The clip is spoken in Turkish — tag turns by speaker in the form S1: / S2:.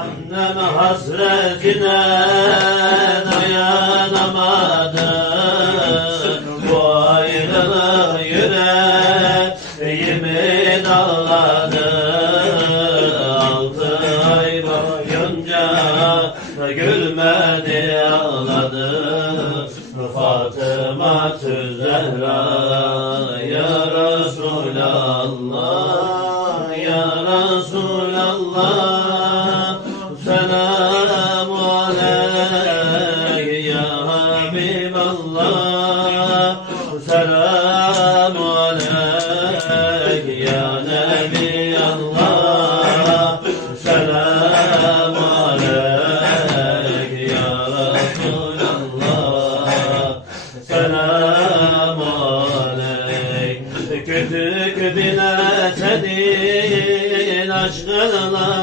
S1: Anneme hasretine dayanamadım. Bu ayrılık yüreğimi dağladı Altı ay boyunca gülmedi ağladı. Fatıma Zehra Ya Resulallah Ya Resulallah. السلام عليك يا حبيب الله سلام عليك يا نبي الله سلام عليك يا رسول الله سلام عليك كدك بلا تدين أشغلنا